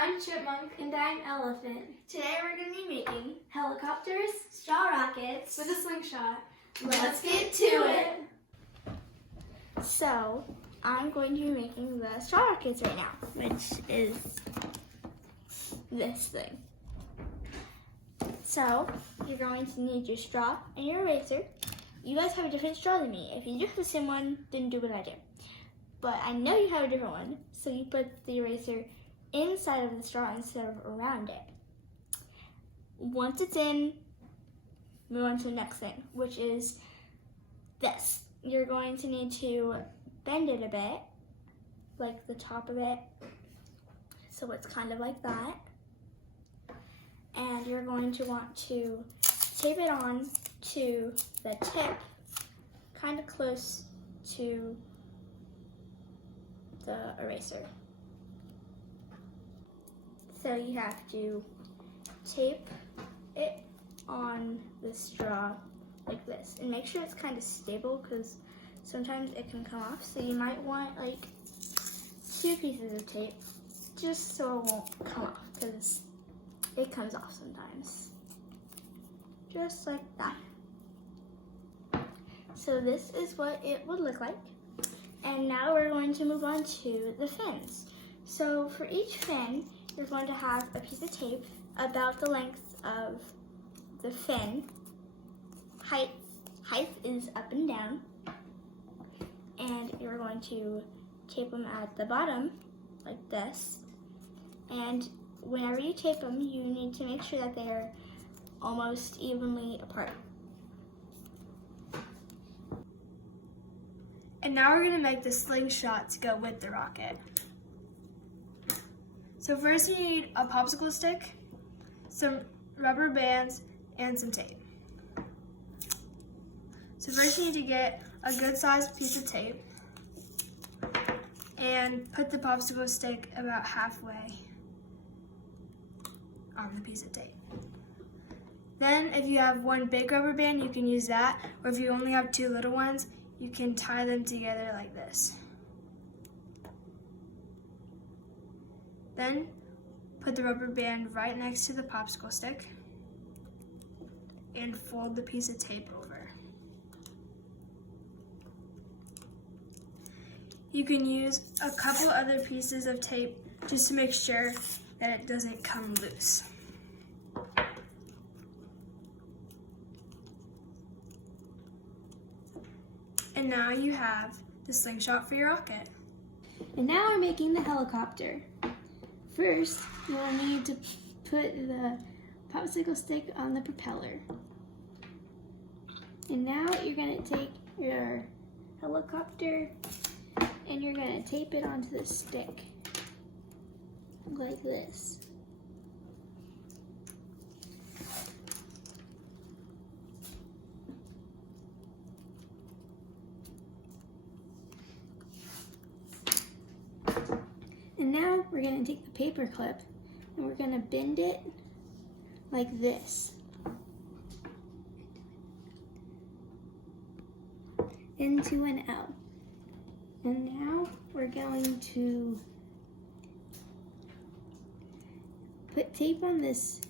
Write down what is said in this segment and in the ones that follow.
I'm Chipmunk. And I'm Elephant. Today we're going to be making Helicopters straw rockets With a slingshot. Let's get to it. So, I'm going to be making the straw rockets right now, which is this thing. So, you're going to need your straw and your eraser. You guys have a different straw than me. If you do have the same one, then do what I do. But I know you have a different one, so you put the eraser inside of the straw instead of around it. Once it's in, move on to the next thing, which is this. You're going to need to bend it a bit, like the top of it, so it's kind of like that. And you're going to want to tape it on to the tip, kind of close to the eraser. So you have to tape it on the straw like this, and make sure it's kind of stable because sometimes it can come off. So you might want like 2 pieces of tape just so it won't come off, because it comes off sometimes. Just like that. So this is what it would look like. And now we're going to move on to the fins. So for each fin, you're going to have a piece of tape about the length of the fin. Height is up and down. And you're going to tape them at the bottom, like this. And whenever you tape them, you need to make sure that they're almost evenly apart. And now we're gonna make the slingshot to go with the rocket. So first you need a popsicle stick, some rubber bands, and some tape. So first you need to get a good sized piece of tape and put the popsicle stick about halfway on the piece of tape. Then if you have one big rubber band, you can use that, or if you only have 2 little ones, you can tie them together like this. Then put the rubber band right next to the popsicle stick and fold the piece of tape over. You can use a couple other pieces of tape just to make sure that it doesn't come loose. And now you have the slingshot for your rocket. And now we're making the helicopter. First, you'll need to put the popsicle stick on the propeller. And now you're going to take your helicopter and you're going to tape it onto the stick, like this. And now we're going to take the paper clip and we're going to bend it like this into an L. And now we're going to put tape on this,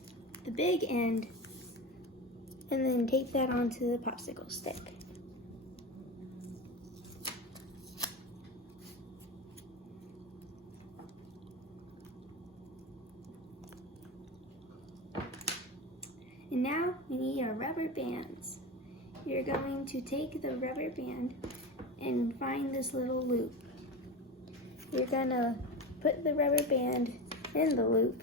the big end, and then tape that onto the popsicle stick. And now we need our rubber bands. You're going to take the rubber band and find this little loop. You're gonna put the rubber band in the loop.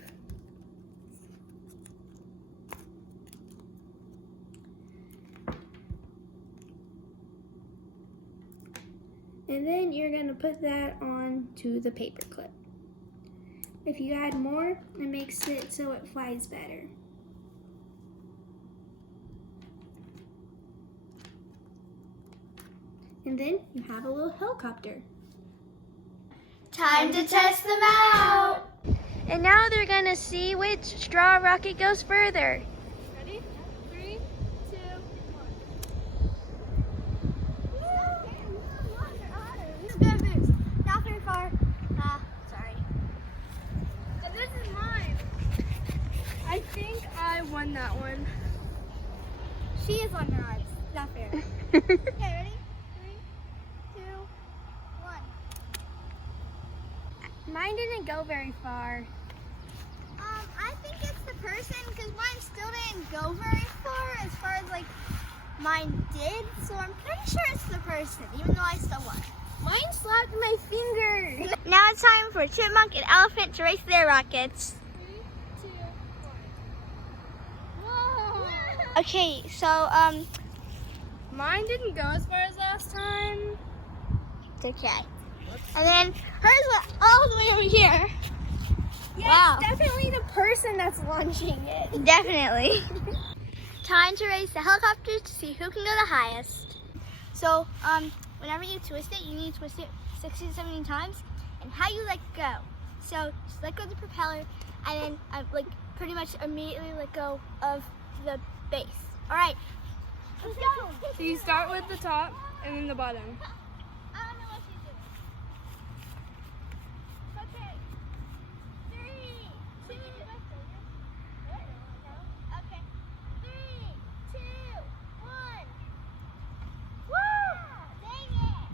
And then you're gonna put that on to the paper clip. If you add more, it makes it so it flies better. And then you have a little helicopter. Time to test them out! And now they're gonna see which straw rocket goes further. Ready? 3, 2, 1. This is bamboos. Not very far. Sorry. And this is mine. She is on rods. Not fair. Okay, ready? 3, 2, 1. Mine didn't go very far. I think it's the person because mine still didn't go very far as like mine did. So I'm pretty sure it's the person, even though I still won. Mine slapped my finger. Now it's time for Chipmunk and Elephant to race their rockets. 3, 2, 1. Whoa. Okay, so Mine didn't go as far as last time. it's okay. And then hers went all the way over here. Yeah, Wow. it's definitely the person that's launching it. Definitely. Time to race the helicopters to see who can go the highest. So, whenever you twist it, you need to twist it 60 to 70 times. And how you let go. So, just let go of the propeller, and then like pretty much immediately let go of the base. All right, let's go. So you start with the top and then the bottom. I don't know what she's doing. Okay. 3, 2, okay. 3, 2, 1. Woo! Dang it!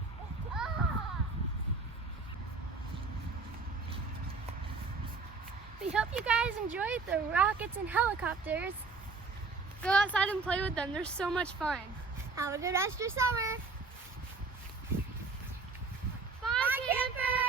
We hope you guys enjoyed the rockets and helicopters. Go outside and play with them. They're so much fun. Have a good rest of your summer. Bye, campers!